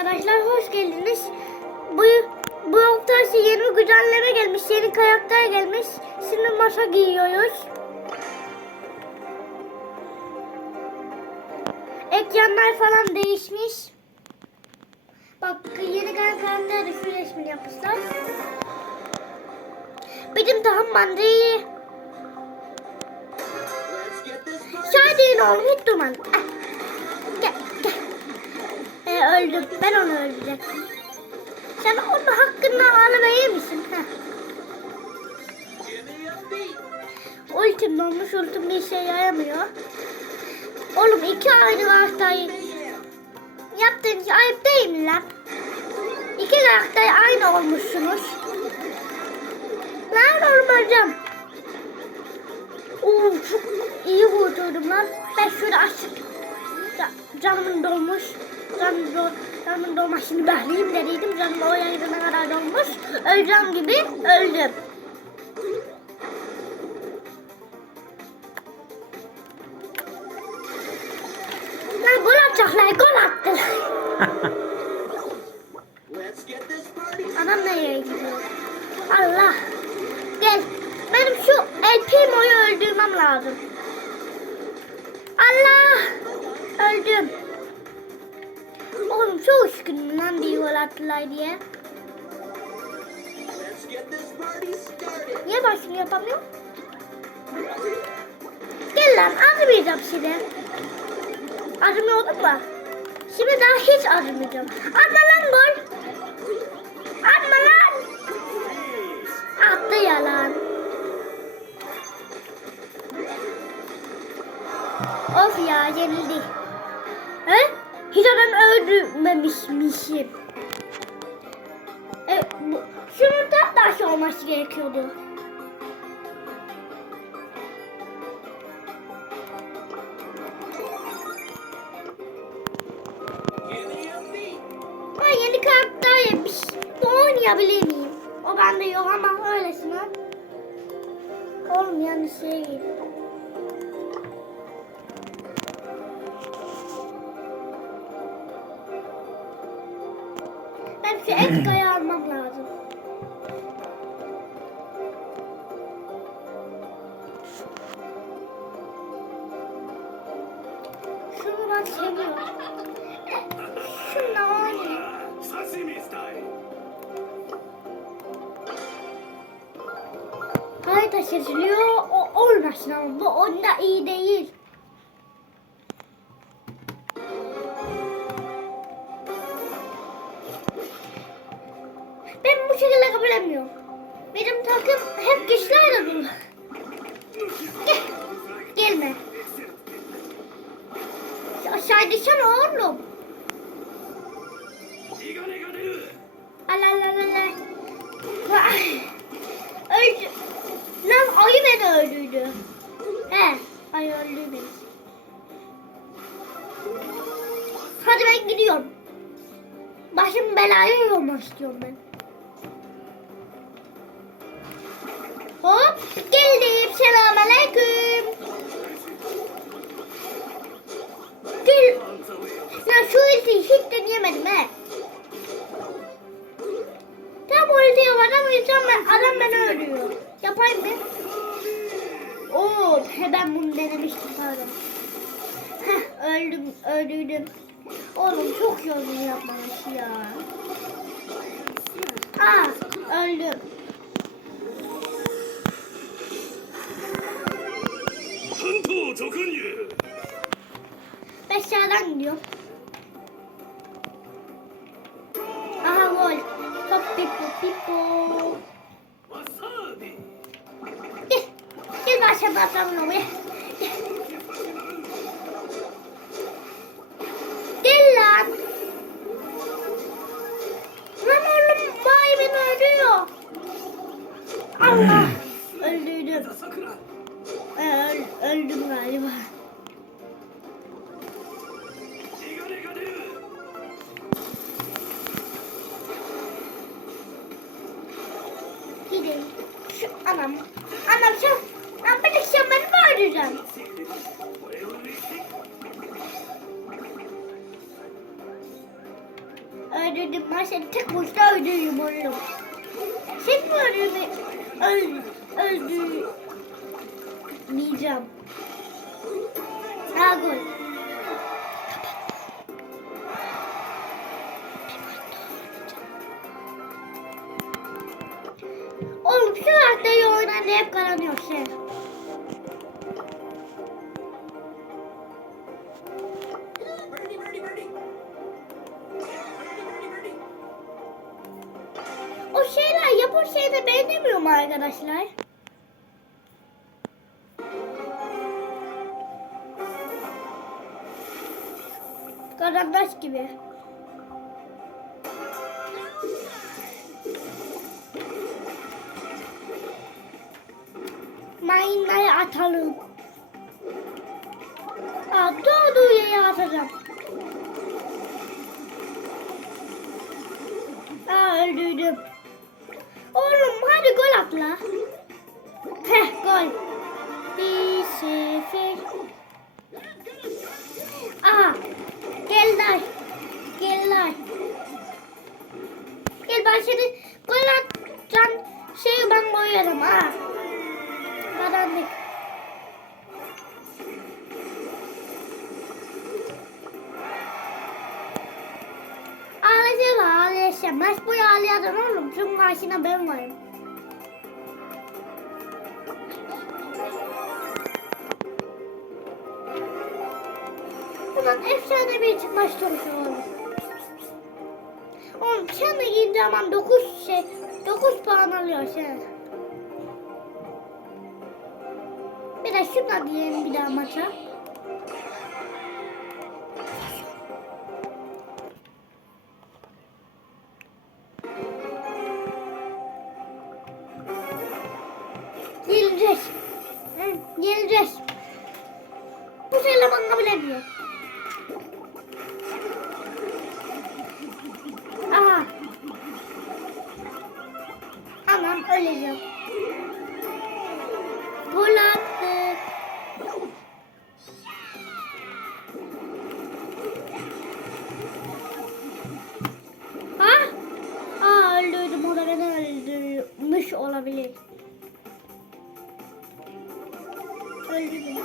arkadaşlar hoş geldiniz. Bu bu hafta ise yeni bir güncelleme gelmiş, yeni karakter gelmiş. Şimdi masa giyiyoruz. Ekranlar falan değişmiş. Bak yeni gelen karakter de şu resmini yapmışlar. Benim daha mandayı. Şahidin oğlum hiç durmadı. Ah. Öldüm. Ben onu öldürecektim. Sen onun hakkını almayı misin? Heh. Ultim dolmuş. Ultim bir işe yaramıyor. Oğlum iki aynı karakteri yaptığın şey ayıp değil mi lan? İki karakter aynı olmuşsunuz. Lan oğlum öleceğim. Oo çok iyi vurdum lan. Ben şöyle açık. Canımın dolmuş. Canım do canımın dolmasını bekleyeyim dediydim. Canım o yerine kadar dolmuş. Öleceğim gibi öldüm. Lan gol atacaklar, gol attılar. Adam nereye gidiyor? Allah. Gel. Benim şu El Primo'yu öldürmem lazım. Çok üzgünüm lan bir gol attılar diye. Niye başını yapamıyorum? Gel lan acımayacağım şimdi. Acımıyordum da. Şimdi daha hiç acımayacağım. Atma lan gol. Atma lan. Attı yalan. Of ya yenildi. He? Hiç adam öldürmemişmişim. E, bu, şunun da taş olması gerekiyordu. Ben yeni karakter yemiş. Bu oynayabilir miyim? O bende yok ama öylesine. Oğlum yanlış şeye. Hepsi Edgar'ı almak lazım. Şunu ben seviyorum. E, Şundan oynayayım. Harita kesiliyor. O olmasın ama bu onda iyi değil. şekilde kabul etmiyorum. Benim takım hep güçlü oynadı. Gel. Gelme. Aşağı düşen oğlum. Al al al al. Öldü. Lan ayı beni öldürdü. He. Ayı öldü beni. Hadi ben gidiyorum. Başım belaya yormak istiyorum ben. Geldim. Selamünaleyküm. Gel. Ya şu ilti hiç deneyemedim he. Tam ulti var ama insan ben, adam beni öldürüyor. Yapayım mı? Oo, he ben bunu denemiştim pardon. Heh, öldüm, öldürdüm. Oğlum çok yorgun yapmamış ya. Aa, öldüm. 적은이. Ben sağdan gidiyorum. Aha gol. Top pipo pipo. Gel. Gel başa bakalım oraya. Gel lan. Lan oğlum bay beni ölüyor. Allah. Öldürdüm. Ee, Öldüm galiba. Gidin. Şu anam. Anam şu. Lan bir akşam beni mi öldüreceğim? Öldürdüm. Ben seni tek başına öldürüyorum oğlum. Sen mi öldürdün? Öldürdün. Oğlum şu haftayı oynandı hep karanıyor şey. O şeyler yapı şeyde beğenemiyorum arkadaşlar. Karandaş gibi. Mayınları atalım. Aa, doğduğu yere atacağım. Aa öldürdüm. Oğlum hadi gol at la. Heh gol. Bir sıfır. Aha. Gel lan. Gel ben seni gol atacağım. Şeyi ben koyarım ha. Ağlayacağım ağlayacağım. Maç boyu ağlayacağım oğlum. Çünkü karşına ben varım. Ulan efsane bir maç sonucu oğlum. Oğlum sen de giyince zaman 9 şey 9 puan alıyor sen. Bir de şuna diyelim bir daha maça. Öleceğim. Gol attı. Ha? Aa öldürdüm o da beni öldürmüş olabilir. Öldürdüm.